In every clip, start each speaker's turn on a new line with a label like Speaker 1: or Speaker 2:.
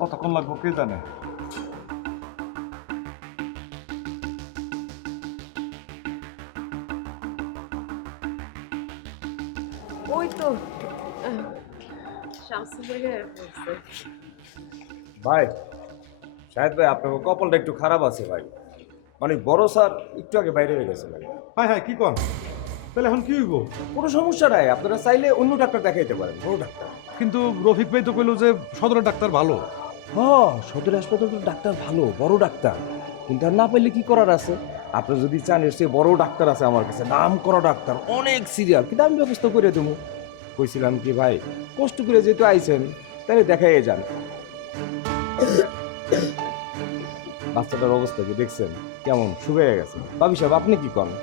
Speaker 1: কতক্ষণ লাগবো কে জানে?
Speaker 2: ওই তো
Speaker 3: ভাই শাহেদ ভাই আপনার কপালটা একটু খারাপ আছে ভাই। মানে বড় স্যার একটু আগে বাইরে হয়ে গেছে ভাই।
Speaker 1: হ্যাঁ হ্যাঁ কি কন? তাহলে এখন কি হইব?
Speaker 3: কোনো সমস্যা নাই আপনারা চাইলে অন্য ডাক্তার দেখাইতে পারেন বড় ডাক্তার।
Speaker 1: কিন্তু রফিক ভাই তো কইলো যে সদরের ডাক্তার ভালো।
Speaker 3: হ্যাঁ সদর হাসপাতালের ডাক্তার ভালো, বড় ডাক্তার। কিন্তু আর না পাইলে কি করার আছে? আপনি যদি চান, এর চেয়ে বড় ডাক্তার আছে আমার কাছে নাম করা ডাক্তার, অনেক সিরিয়াল কিন্তু আমি ব্যবস্থা করে দেবো। কইছিলাম কি, ভাই, কষ্ট করে যেহেতু আইছেন, তাহলে দেখাই যান। বাচ্চাটার অবস্থা কি দেখছেন? কেমন? শুকিয়ে গেছে। বাবি সাহেব, আপনি কি করেন?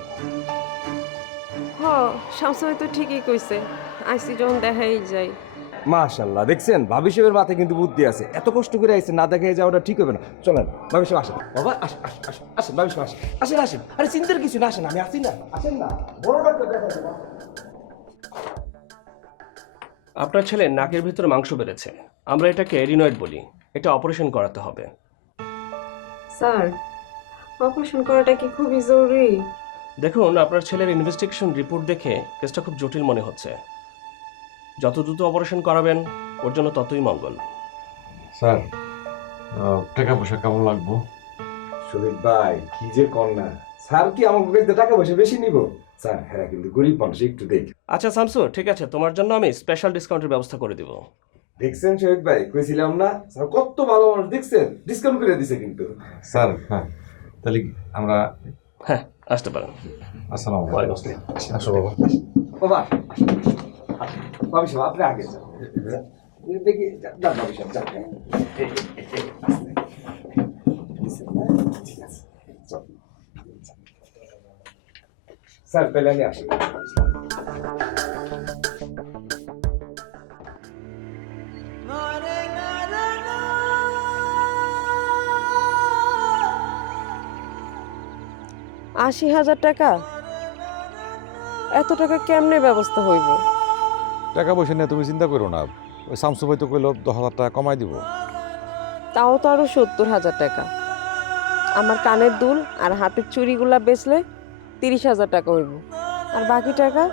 Speaker 2: হ শামসু তো ঠিকই কইছে। আইসি যখন দেখাই যায়
Speaker 3: মাশাল্লাহ দেখছেন? ভাবি সাহেবের মাথায় কিন্তু বুদ্ধি আছে। এত কষ্ট করে না দেখে যাওয়াটা ঠিক হবে না। চলেন ভাবি সাহেব আসেন। বাবা আসেন আসেন ভাবি সাহেব আসেন। আসেন আসেন। আরে চিন্তার কিছু না আসেন আমি আসি না। আসেন না বড় ডাক্তার দেখাচ্ছি
Speaker 4: আপনার ছেলের নাকের ভিতরে মাংস বেড়েছে। আমরা এটাকে রিনয়েড বলি। এটা অপারেশন করাতে হবে।
Speaker 2: স্যার অপারেশন করাটা কি খুবই জরুরি?
Speaker 4: দেখুন আপনার ছেলের ইনভেস্টিগেশন রিপোর্ট দেখে কেসটা খুব জটিল মনে হচ্ছে। যত দ্রুত অপারেশন করাবেন ওর জন্য ততই মঙ্গল।
Speaker 1: স্যার টাকা পয়সা কেমন লাগবো?
Speaker 3: শহীদ ভাই কি যে কন্যা। স্যার কি আমার কাছে টাকা পয়সা বেশি নিব? স্যার হ্যাঁ কিন্তু গরিব মানুষ একটু দেখ।
Speaker 4: আচ্ছা শামসু ঠিক আছে তোমার জন্য আমি স্পেশাল ডিসকাউন্টের ব্যবস্থা করে দিব।
Speaker 3: দেখছেন শহীদ ভাই? কইছিলাম না? স্যার কত ভালো মানুষ দেখছেন? ডিসকাউন্ট করে দিছে কিন্তু।
Speaker 1: স্যার হ্যাঁ তাহলে আমরা
Speaker 4: হ্যাঁ আসতে পারেন।
Speaker 1: আসসালাম
Speaker 4: ওয়ালাইকুম আসসালাম।
Speaker 1: আসো বাবা।
Speaker 3: বাবা ভাবি সাহেব আপনি আগে যান। দেখি যান ভাবি সাহেব যান। স্যার আমি আসি।
Speaker 2: আশি হাজার টাকা? এত টাকা কেমনে ব্যবস্থা হইব?
Speaker 1: টাকা পয়সা নিয়ে তুমি চিন্তা করো না। ওই শামসু ভাই তো কইলো দশ হাজার টাকা কমাই দিব।
Speaker 2: তাও তো আরও সত্তর হাজার টাকা। আমার কানের দুল আর হাতের চুড়িগুলা বেচলে তিরিশ হাজার টাকা হইব। আর বাকি টাকা?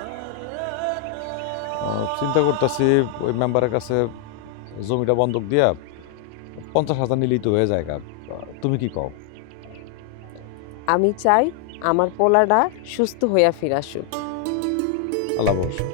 Speaker 1: আহ, চিন্তা করতেছি ওই মেম্বারের কাছে জমিটা বন্ধক দিয়া পঞ্চাশ হাজার নিলেই তো হয়ে যায় গা। তুমি কি কও?
Speaker 2: আমি চাই আমার পোলাটা সুস্থ হইয়া ফিরাসুক
Speaker 1: আল্লাহ ভরসা